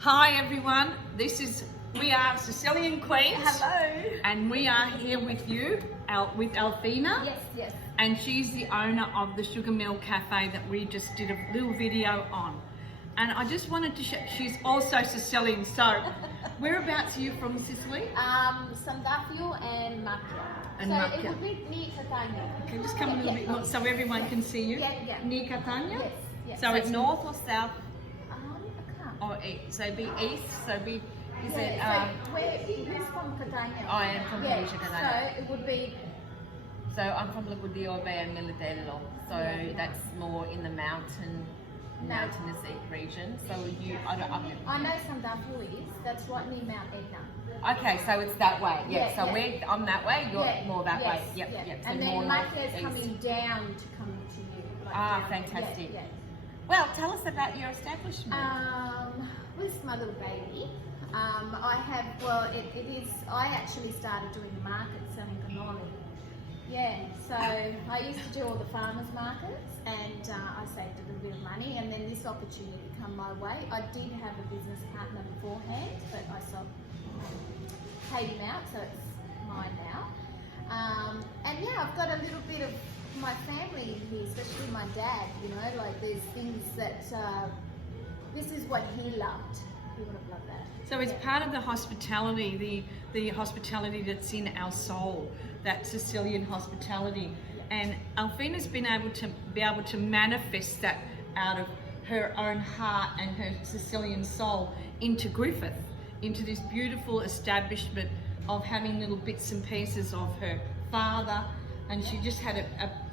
Hi everyone, we are Sicilian Queens. Hello. And we are here with you, with Alfina. Yes. And she's the owner of the Sugar Mill Cafe that we just did a little video on. And I just wanted to show, she's also Sicilian, so whereabouts are you from Sicily? Sandafio and Macchia. And so Macchia. it would be near Catania. Can you just come a little bit more so everyone can see you? Yeah. Near Catania? Yes. So it's North or south I can't. or east? So be east, so be, is Yeah, it, so who's from Catania? I am from Provincia Catania. So it would be, So I'm from Ligudio and Militello, so that's more in the mountainous region. So I know Sandafio is, that's right near Mount Etna. Okay, so it's that way, So Yeah. I'm that way, you're more that way. Yes. Yep. So And more then north, Macchia's east. coming down to come to you. Like Ah, down. fantastic. Yeah. Well, tell us about your establishment. With my little baby, I actually started doing the market selling cannoli. Yeah, so I used to do all the farmers markets and I saved a little bit of money, and then this opportunity come my way. I did have a business partner beforehand, but I paid him out, so it's mine now. And yeah, I've got a little bit of my family here, especially my dad, like there's things that, this is what he loved. He would have loved that. So it's part of the hospitality, the hospitality that's in our soul, that Sicilian hospitality. And Alfina's been able to manifest that out of her own heart and her Sicilian soul into Griffith, into this beautiful establishment of having little bits and pieces of her father. And she just had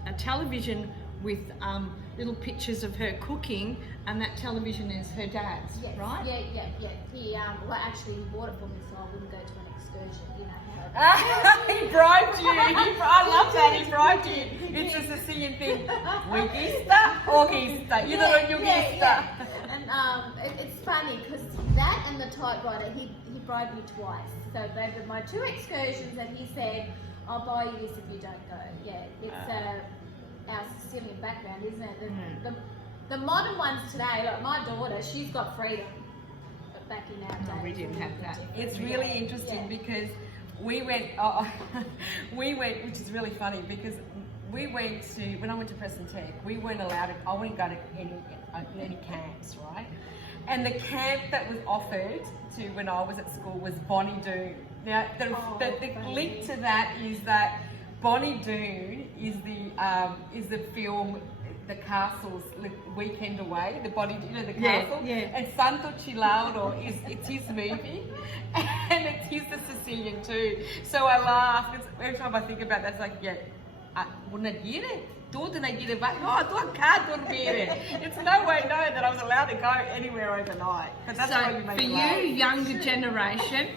a television with little pictures of her cooking, and that television is her dad's, right? Yeah. He actually bought it for me so I wouldn't go to an excursion. You know how he bribed you. I love that. He bribed you. It's a Sicilian thing. Wigista, orgista. You know what yugista. And it's funny because that and the typewriter, he bribed me twice. So they were my two excursions, and he said, "I'll buy you this if you don't go." Yeah, it's our Sicilian background, isn't it? The modern ones today, like my daughter, she's got freedom. But back in our day, we didn't have that. It's really interesting because we went, which is really funny because we went to, when I went to Preston Tech, we weren't allowed to, I wouldn't go to any camps, right? And the camp that was offered to when I was at school was Bonnie Doon. Now, the link to that is that Bonnie Doon is the film, the castle's Weekend Away, the castle. And Santo Cilaudo it's his movie, and it's his the Sicilian too. So I laugh every time I think about that. It's like, una dire, tu te ne dire, no, tu can't dormire. It's no way known that I was allowed to go anywhere overnight. But that's why you for you, younger generation,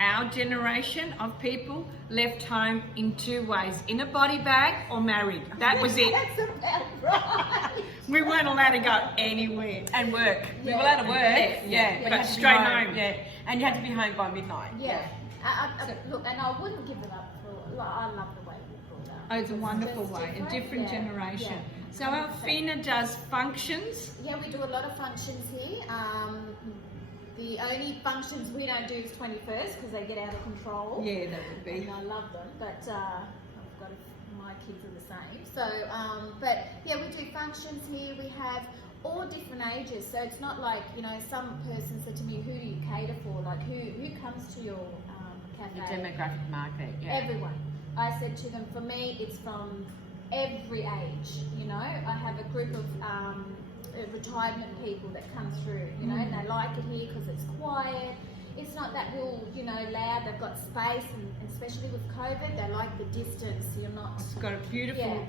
our generation of people left home in two ways: in a body bag or married. That was it. That's about right. We weren't allowed to go anywhere. And work. We were allowed to work, but straight home. Yeah, and you had to be home by midnight. Look, and I wouldn't give it up for. I love the way we brought up. Oh, it's a wonderful way, a different generation. So Alfina does functions. Yeah, we do a lot of functions here. The only functions we don't do is 21st because they get out of control. Yeah, that would be. And I love them, but my kids are the same. So, but yeah, we do functions here. We have all different ages. So it's not like, some person said to me, who do you cater for? Like who comes to your cafe? The demographic market, Everyone. I said to them, for me, it's from every age. I have a group of retirement people that come through, and they like it here because it's quiet. It's not that real, loud. They've got space, and especially with COVID, they like the distance. You're not. It's got a beautiful,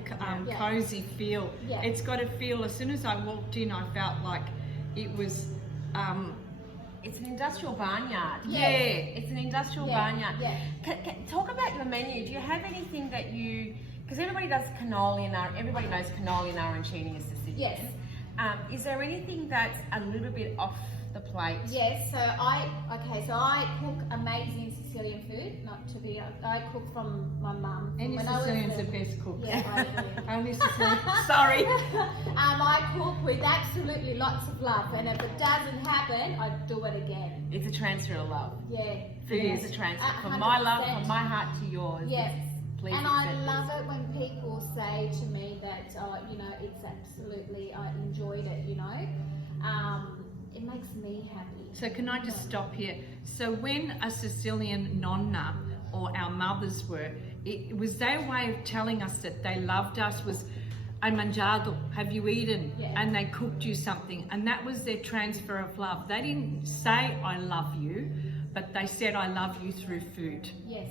cozy feel. Yeah. It's got a feel. As soon as I walked in, I felt like it was. It's an industrial barnyard. Yeah. It's an industrial barnyard. Yeah. Talk about your menu. Do you have anything that you? Because everybody does cannoli and everybody knows cannoli and arancini is Sicilian. Yes. Is there anything that's a little bit off the plate? Yes, so I cook amazing Sicilian food. Not to be, I cook from my mum. Any When I was Sicilian's the little. best cook. Yeah, I agree. Only Sicilian. Sorry. I cook with absolutely lots of love, and if it doesn't happen, I do it again. It's a transfer of love. Yeah. Food is a transfer from my love, 100%. from my heart to yours. Yes. Please And I accept love this. it when people say to me that, you know, it's absolutely, I enjoyed it, you know. It makes me happy. So can I just stop here? So when a Sicilian nonna or our mothers were, it was their way of telling us that they loved us was, "Hai mangiato, have you eaten?" Yeah. And they cooked you something. And that was their transfer of love. They didn't say, "I love you," but they said, "I love you" through food. Yes,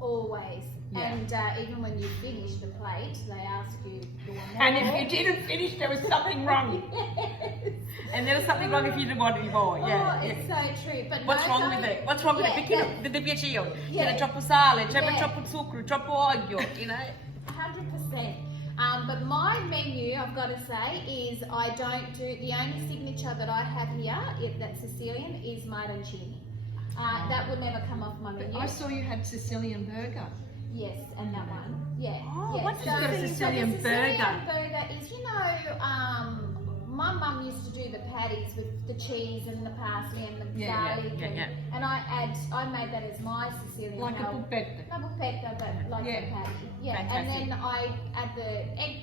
always. Yeah. And even when you finish the plate, they ask you, "Do you want more?" And if you didn't finish, there was something wrong. Yes. And there was something wrong if you didn't want any more. Yeah. Oh, it's so true. But What's no, wrong with it? What's wrong with it? Yeah, Perché non ti piaceva? Yeah. C'era troppo sale, c'era Yeah. troppo zucchero, troppo olio, you know? 100%. But my menu, I've got to say, is I don't do, the only signature that I have here, that's Sicilian, is arancini. That will never come off my menu. I saw you had Sicilian burger. Yes, and that one. Yeah. Oh, yeah. what's You've got a Sicilian the Sicilian burger. burger is, you know, my mum used to do the patties with the cheese and the parsley and the garlic, and I made that as my Sicilian. Like a pupetta. No, pupetta, but like Yeah. a patty. Yeah, Fantastic. and then I add the egg,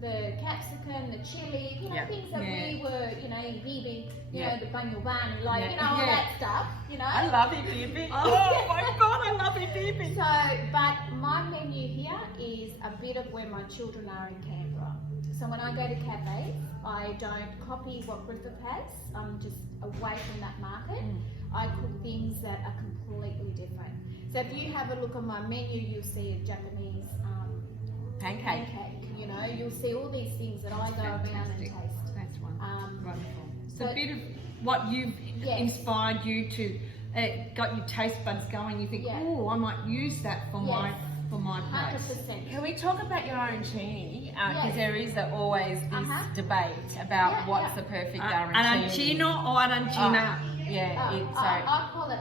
the capsicum, the chili, you know, Yeah. things that we were, you know, hibi, you Yeah. know, the banyovani, like, Yeah. you know, all Yeah. that stuff, you know. I love it, baby. Oh my God, I love it, baby. So, but my menu here is a bit of where my children are in Canberra. So when I go to cafes, I don't copy what Griffith has. I'm just away from that market. I cook things that are completely different. So if you have a look at my menu, you'll see a Japanese Pancake. You know, you'll see all these things that I go around and Fantastic. taste. That's wonderful. Wonderful. So but- a bit of what you've Yes. inspired you to, got your taste buds going. You think, Yeah. oh, I might use that for my Yes. place. 100%. Can we talk about your arancini? Because Yes. there is always this debate about Yeah, what's yeah. the perfect Arancino arancini. or arancina? Yeah, it's I call it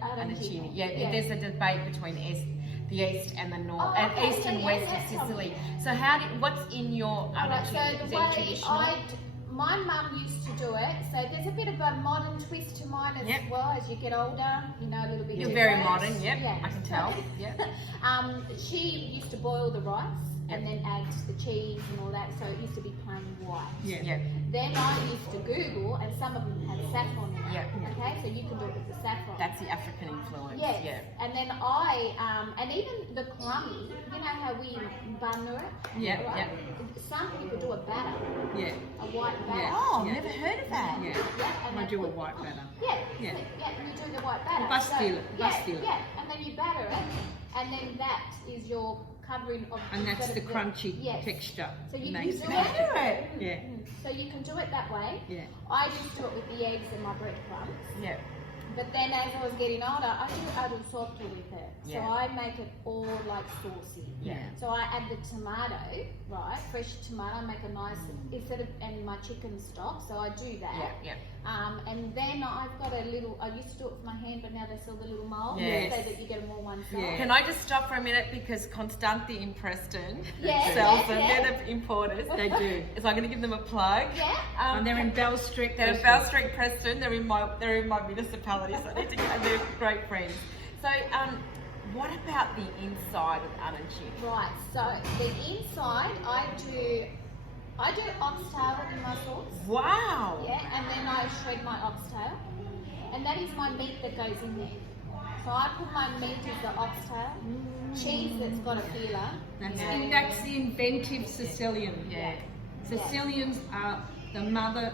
arancini. arancini. Yeah, there's a debate between the east and the north, Oh, and okay, east and yeah, west yeah, of tell Sicily. me. So what's in your Alright, arancini? so Is the it way traditional? my mum used to do it, so there's a bit of a modern twist to mine as Yep. well. As you get older, you know, a little bit. You're very different. modern, yep, I can tell. Yep. She used to boil the rice and then add the cheese and all that, so it used to be plain white. Yeah. Yeah. Then I used to Google, and some of them had saffron in it. Yeah. Okay, so you can do it with the saffron. That's the African influence. Yes. Yeah. And then and even the crummy, you know how we banner it? Yeah, Right? Some people do a batter, Yeah. a white batter. Yeah. Oh, never heard of that. Yeah. Yeah, and I then do a put- white batter. Yeah, Yeah. you do the white batter. Bastille, yeah, bastille. yeah, and then you batter it, and then that is your covering of. And that's instead the of crunchy yes. texture. So you can Makes do it it. Batter it. Yeah. So you can do it that way. Yeah. I just do it with the eggs and my breadcrumbs. Yeah. But then as I was getting older, I do adulsotto with it. Yeah. So I make it all like saucy. Yeah. So I add the tomato, right? Fresh tomato, I make a nice, instead of, and my chicken stock, so I do that. Yeah. Yeah. And then I've got a little, I used to do it with my hand, but now they sell the little mold, Yes. so that you get them all one side. Yeah. Can I just stop for a minute because Constanti in Preston Yeah, sells yeah, them. yeah. They're the importers. They do. So I'm going to give them a plug. Yeah. And they're in Bell Street. They're in Bell Street, Preston. They're in my municipality, so I need to go. And they're great friends. So what about the inside of arancini? Right, so the inside, I do oxtail in my sauce. Wow. Yeah, and then I shred my oxtail, and that is my meat that goes in there. So I put my meat as the oxtail, cheese that's got a peeler. That's the inventive Sicilian. Yeah. Sicilians are the mother,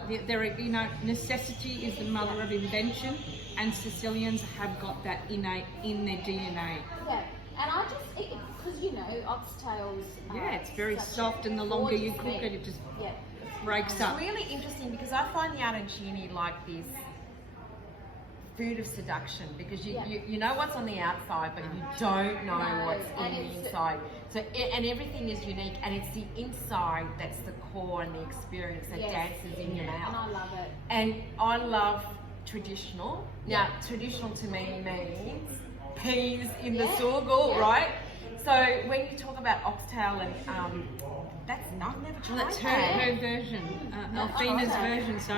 necessity is the mother of invention, and Sicilians have got that innate in their DNA. Yeah, and I just, because oxtails. Yeah, it's very such a soft, and the longer you gorgeous cook meat. it just Yeah. breaks It's up. really interesting because I find the arancini like this food of seduction because Yeah. you know what's on the outside but you don't know No, what's and in the it's- inside. So and everything is unique and it's the inside that's the core and the experience that Yes. dances in your And mouth. I love it. And I love traditional. Yeah. Now, traditional to me means peas in the Yeah. sorghum, Yeah. right? So when you talk about oxtail and that's I've never tried That's that. her version, Alfina's version. So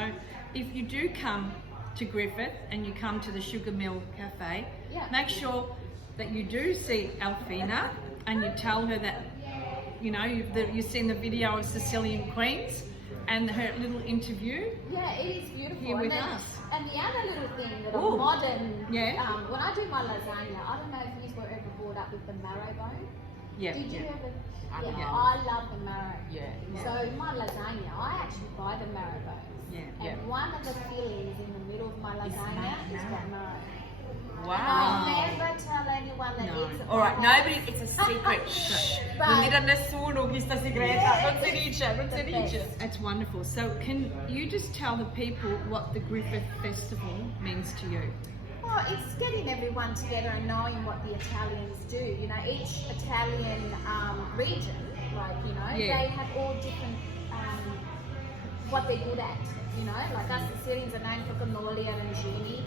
if you do come to Griffith and you come to the Sugar Mill Cafe, Yeah. make sure that you do see Alfina and you tell her that, you know, you've seen the video of Sicilian Queens and her little interview. Yeah, it is beautiful. Here with and then, us. And the other little thing that Ooh. a modern, Yeah. when I do my lasagna, I don't know if you were ever brought up with the marrow bone. Yeah. Did you ever? Yeah. I love the marrow. Yeah. So my lasagna, I actually buy the marrow bones. Yeah. And Yeah. one of the fillings in the middle of my lasagna is that marrow. Wow. I never tell anyone that No. it's a All right, marrow. nobody. It's a secret. Shh. But- Non dire a nessuno questa segreta. Non si dice, non si The dice. best. That's wonderful. So can you just tell the people what the Griffith Festival means to you? Well, it's getting everyone together and knowing what the Italians do. You know, each Italian region, like, you know, Yeah. they have all different what they're good at. You know, like us Sicilians are known for cannoli and arancini.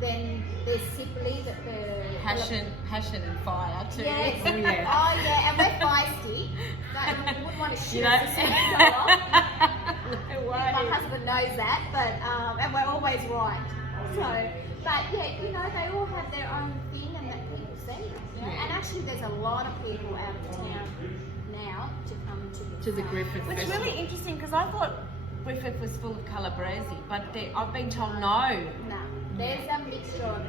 Then there's Sicily, that the Passion and fire too. Yes. Oh, yeah. Oh yeah, and we're feisty. No, we wouldn't want to shoot You know. us as soon as we go off. No My way. husband knows that, but and we're always right. So, but yeah, you know, they all have their own thing and that people see. You know? Yeah. And actually, there's a lot of people out of town now to come To the Griffith Which is Festival. really interesting because I thought Griffith was full of Calabrese, but I've been told no. No, there's a mixture of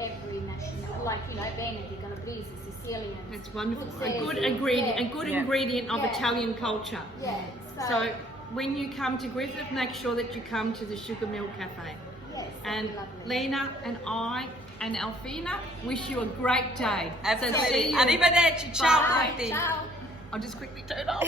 every national, like, you know, Veneto, Calabrese, Sicilian. It's wonderful. A Puzzese, good ingredient, yeah. a good Yeah. ingredient of Yeah. Italian culture. Yeah. So when you come to Griffith, make sure that you come to the Sugar Mill Cafe. yes, And lovely. Lina and I and Alfina wish you a great day. So see Absolutely. you. Arrivederci. Ciao Bye. tutti. Ciao. I'll just quickly turn off.